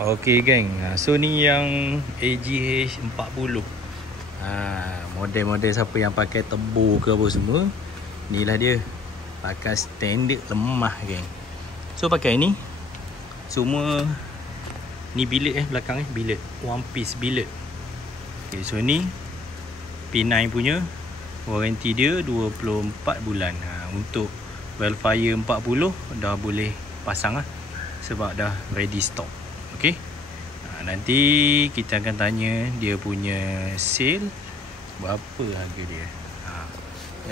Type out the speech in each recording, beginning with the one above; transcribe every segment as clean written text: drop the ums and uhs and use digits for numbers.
Okey geng, so ni yang AGH 40. Model-model siapa yang pakai turbo ke apa semua, inilah dia. Pakai standard lemah geng. So pakai ni semua ni billet belakang billet, one piece billet. Okay, so ni P9 punya warranty dia 24 bulan. Untuk Wellfire 40 dah boleh pasang lah, sebab dah ready stock. Okey. Nanti kita akan tanya dia punya sale berapa harga dia.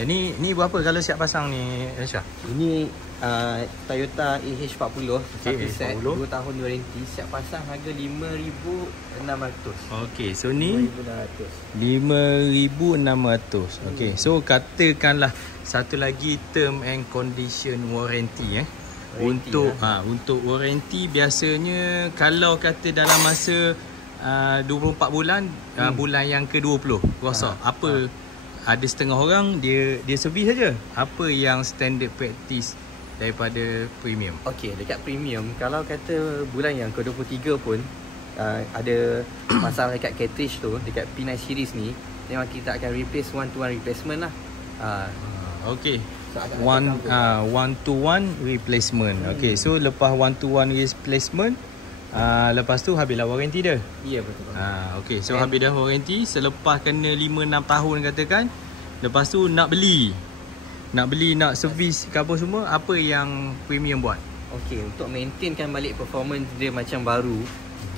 Ni berapa kalau siap pasang ni, Aisyah? Ini Toyota AH40 satu set 40. 2 tahun warranty, siap pasang harga 5,600. Okey, so ni 5,600. 5,600. Okey, so katakanlah satu lagi term and condition warranty Warranty untuk warranty biasanya kalau kata dalam masa 24 bulan, bulan yang ke-20 rosak. Ada setengah orang dia servis saja. Apa yang standard practice daripada premium? Okey, dekat premium kalau kata bulan yang ke-23 pun ada masalah dekat cartridge tu, dekat P9 series ni memang kita akan replace one to one replacement lah. Okey. One to one replacement. Okey, so lepas one to one replacement, lepas tu habislah warranty dia. Ya, betul. Okey, so habis dah warranty, selepas kena 5-6 tahun katakan, lepas tu nak beli, nak servis ke apa semua, apa yang premium buat? Okey, untuk maintainkan balik performance dia macam baru,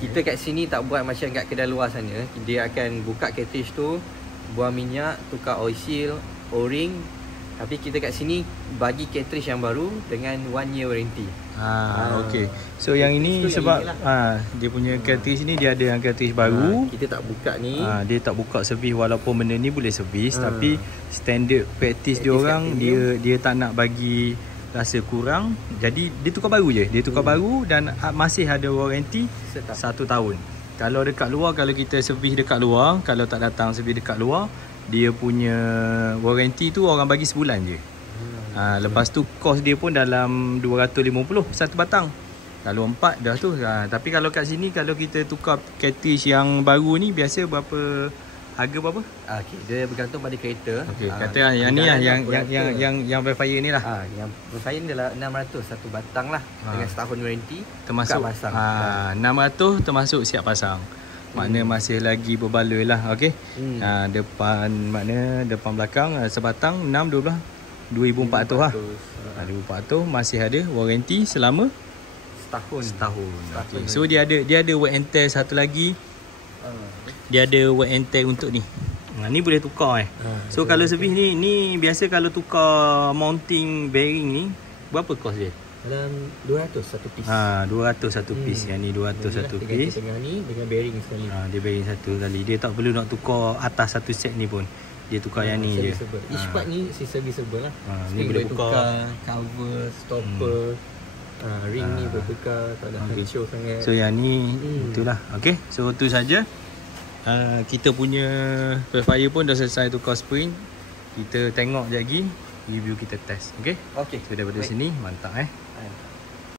kita kat sini tak buat macam kat kedai luar sana. Dia akan buka cartridge tu, buang minyak, tukar oil seal, O-ring. Tapi kita kat sini bagi cartridge yang baru dengan 1 year warranty. Okey. So yang ini sebab dia punya cartridge ni dia ada yang cartridge baru. Kita tak buka ni. Dia tak buka servis, walaupun benda ni boleh servis, tapi standard practice dia orang, dia tak nak bagi rasa kurang. Jadi dia tukar baru je. Dia tukar baru dan masih ada warranty 1 tahun. Kalau dekat luar, kalau kita servis dekat luar, kalau tak datang servis dekat luar, dia punya warranty tu orang bagi sebulan je. Lepas tu cost dia pun dalam 250 satu batang. Kalau 4 dah tu. Tapi kalau kat sini, kalau kita tukar cartridge yang baru ni, biasa berapa, harga berapa? Okey, dia bergantung pada kereta. Okey, kata yang ni lah, yang Wellfire ni lah. Yang Wellfire ni adalah 600 satu batang lah, dengan setahun warranty. Termasuk pasang. 600 termasuk siap pasang. Makna masih lagi berbaloi lah. Okey. Depan belakang sebatang 6 12 2,400 lah. 2,400 masih ada warranty selama setahun. Okey. So dia ada wear and tear satu lagi. Dia ada wear and tear untuk ni. Ni boleh tukar So kalau servis ni biasa kalau tukar mounting bearing ni, berapa kos dia? Dalam 200 satu piece. 200 satu piece. Yang ni 200 satu piece. Tengah ni dengan bearing sekali. Dia bearing satu kali. Dia tak perlu nak tukar atas satu set ni pun. Dia tukar yang ni je. Each part ni serviceable lah. Ni boleh tukar cover, stopper, ring ni boleh tukar, tak ada hancur sangat. So yang ni itulah. Okey. So tu saja. Kita punya Wellfire pun dah selesai tukar spring. Kita tengok je lagi, review kita test. Okey. Okey. So daripada sini mantap